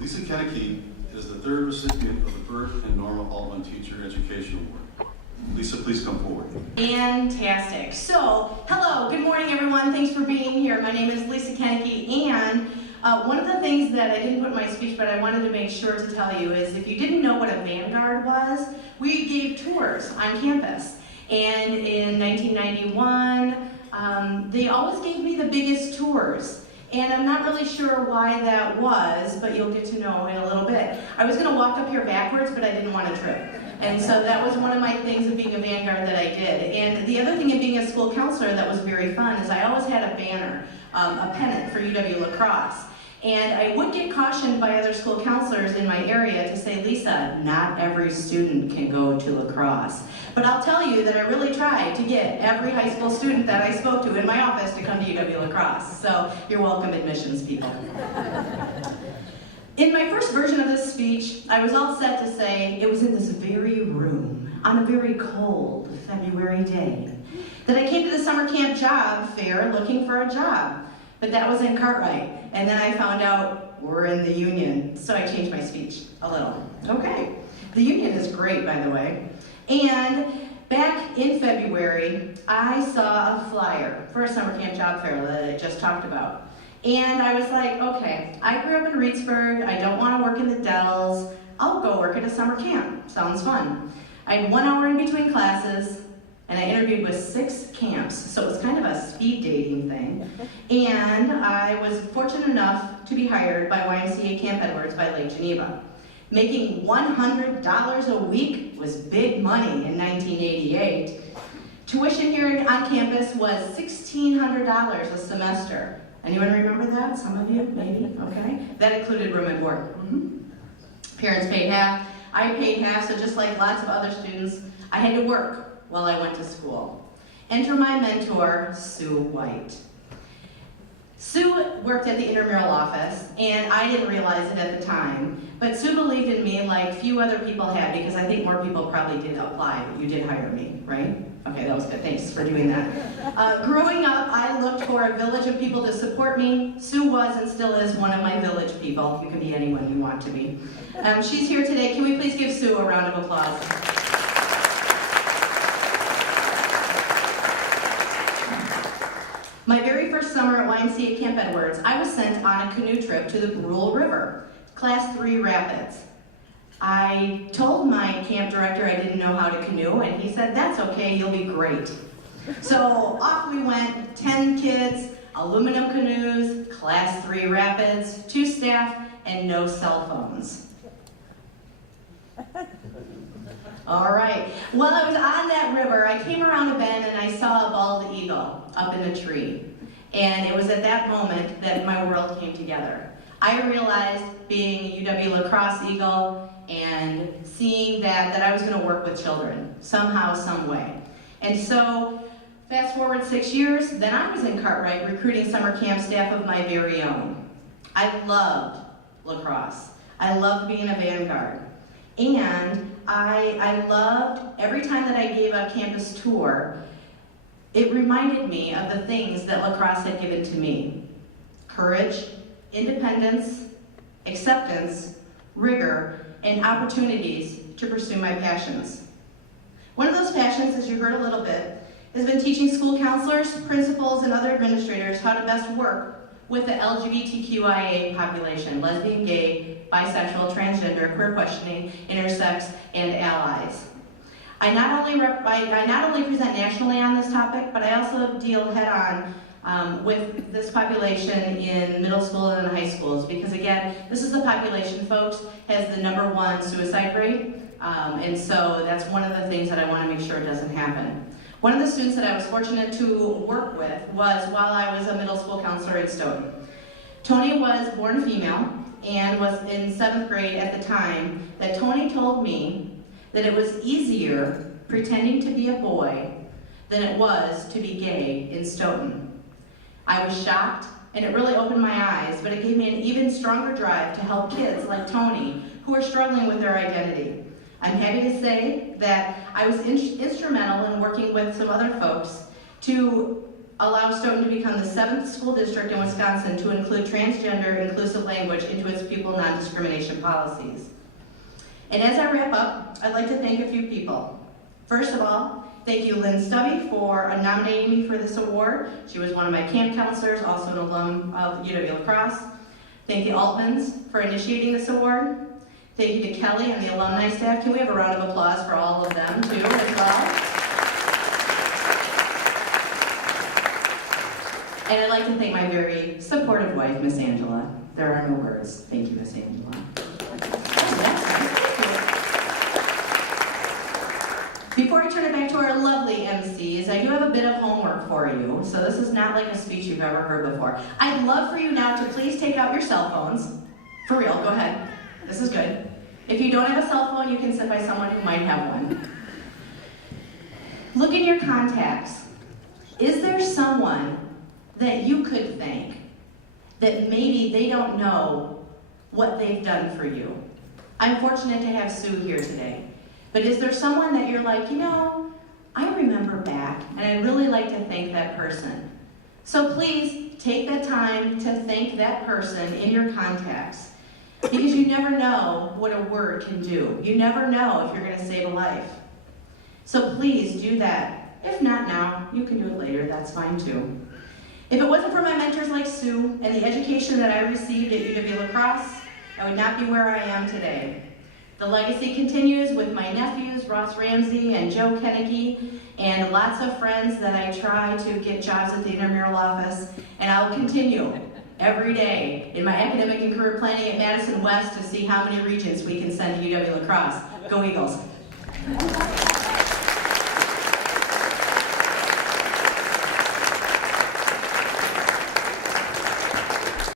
Lisa Kenneke is the third recipient of the Burt and Norma Altman Teacher Education Award. Lisa, please come forward. Fantastic. So, hello, good morning everyone. Thanks for being here. My name is Lisa Kenneke, and one of the things that I didn't put in my speech, but I wanted to make sure to tell you is if you didn't know what a Vanguard was, we gave tours on campus. And in 1991, they always gave me the biggest tours. And I'm not really sure why that was, but you'll get to know in a little bit. I was going to walk up here backwards, but I didn't want to trip. And so that was one of my things of being a Vanguard that I did. And the other thing of being a school counselor that was very fun is I always had a banner, a pennant for UW La Crosse. And I would get cautioned by other school counselors in my area to say, Lisa, not every student can go to La Crosse. But I'll tell you that I really tried to get every high school student that I spoke to in my office to come to UW La Crosse. So you're welcome, admissions people. In my first version of this speech, I was all set to say it was in this very room on a very cold February day that I came to the summer camp job fair looking for a job. But that was in Cartwright, and then I found out we're in the union, so I changed my speech a little. Okay, the union is great, by the way. And back in February, I saw a flyer for a summer camp job fair that I just talked about. And I was like, okay, I grew up in Reedsburg, I don't want to work in the Dells, I'll go work at a summer camp, sounds fun. I had 1 hour in between classes, and I interviewed with 6 camps, so it was kind of a speed dating thing. And I was fortunate enough to be hired by YMCA Camp Edwards by Lake Geneva. Making $100 a week was big money in 1988. Tuition here on campus was $1,600 a semester. Anyone remember that? Some of you, maybe? Okay. That included room and board. Parents paid half. I paid half, so just like lots of other students, I had to work while I went to school. Enter my mentor, Sue White. Sue worked at the intramural office, and I didn't realize it at the time, but Sue believed in me like few other people had, because I think more people probably did apply, but you did hire me, right? Okay, that was good, thanks for doing that. Growing up, I looked for a village of people to support me. Sue was and still is one of my village people. You can be anyone you want to be. She's here today. Can we please give Sue a round of applause? My very first summer at YMCA Camp Edwards, I was sent on a canoe trip to the Brule River, Class 3 Rapids. I told my camp director I didn't know how to canoe, and he said, that's okay, you'll be great. So off we went, 10 kids, aluminum canoes, Class 3 Rapids, 2 staff, and no cell phones. All right, while I was on that river, I came around a bend and I saw a bald eagle up in a tree. And it was at that moment that my world came together. I realized being a UW La Crosse Eagle and seeing that I was going to work with children, somehow, some way. And so, fast forward 6 years, then I was in Cartwright recruiting summer camp staff of my very own. I loved La Crosse. I loved being a Vanguard. And I loved, every time that I gave a campus tour, it reminded me of the things that La Crosse had given to me. Courage, independence, acceptance, rigor, and opportunities to pursue my passions. One of those passions, as you heard a little bit, has been teaching school counselors, principals, and other administrators how to best work with the LGBTQIA population, lesbian, gay, bisexual, transgender, queer questioning, intersex, and allies. I not only present nationally on this topic, but I also deal head-on with this population in middle school and high schools, because again, this is the population, folks, has the #1 suicide rate, and so that's one of the things that I want to make sure doesn't happen. One of the students that I was fortunate to work with was while I was a middle school counselor at Stoughton. Tony was born female and was in 7th grade at the time that Tony told me that it was easier pretending to be a boy than it was to be gay in Stoughton. I was shocked, and it really opened my eyes, but it gave me an even stronger drive to help kids like Tony who are struggling with their identity. I'm happy to say that I was instrumental in working with some other folks to allow Stoughton to become the 7th school district in Wisconsin to include transgender inclusive language into its pupil non-discrimination policies. And as I wrap up, I'd like to thank a few people. First of all, thank you, Lynn Stubby, for nominating me for this award. She was one of my camp counselors, also an alum of UW La Crosse. Thank the Altmans for initiating this award. Thank you to Kelly and the alumni staff. Can we have a round of applause for all of them, too, as well? And I'd like to thank my very supportive wife, Miss Angela. There are no words. Thank you, Miss Angela. Before I turn it back to our lovely MCs, I do have a bit of homework for you. So this is not like a speech you've ever heard before. I'd love for you now to please take out your cell phones. For real, go ahead. This is good. If you don't have a cell phone, you can sit by someone who might have one. Look in your contacts. Is there someone that you could thank that maybe they don't know what they've done for you? I'm fortunate to have Sue here today. But is there someone that you're like, you know, I remember back, and I'd really like to thank that person. So please take the time to thank that person in your contacts, because you never know what a word can do. You never know if you're going to save a life. So please do that. If not now, you can do it later. That's fine too. If it wasn't for my mentors like Sue and the education that I received at UW La Crosse, I would not be where I am today. The legacy continues with my nephews, Ross Ramsey and Joe Kennedy, and lots of friends that I try to get jobs at the intramural office, and I'll continue every day in my academic and career planning at Madison West to see how many regents we can send to UW La Crosse. Go Eagles!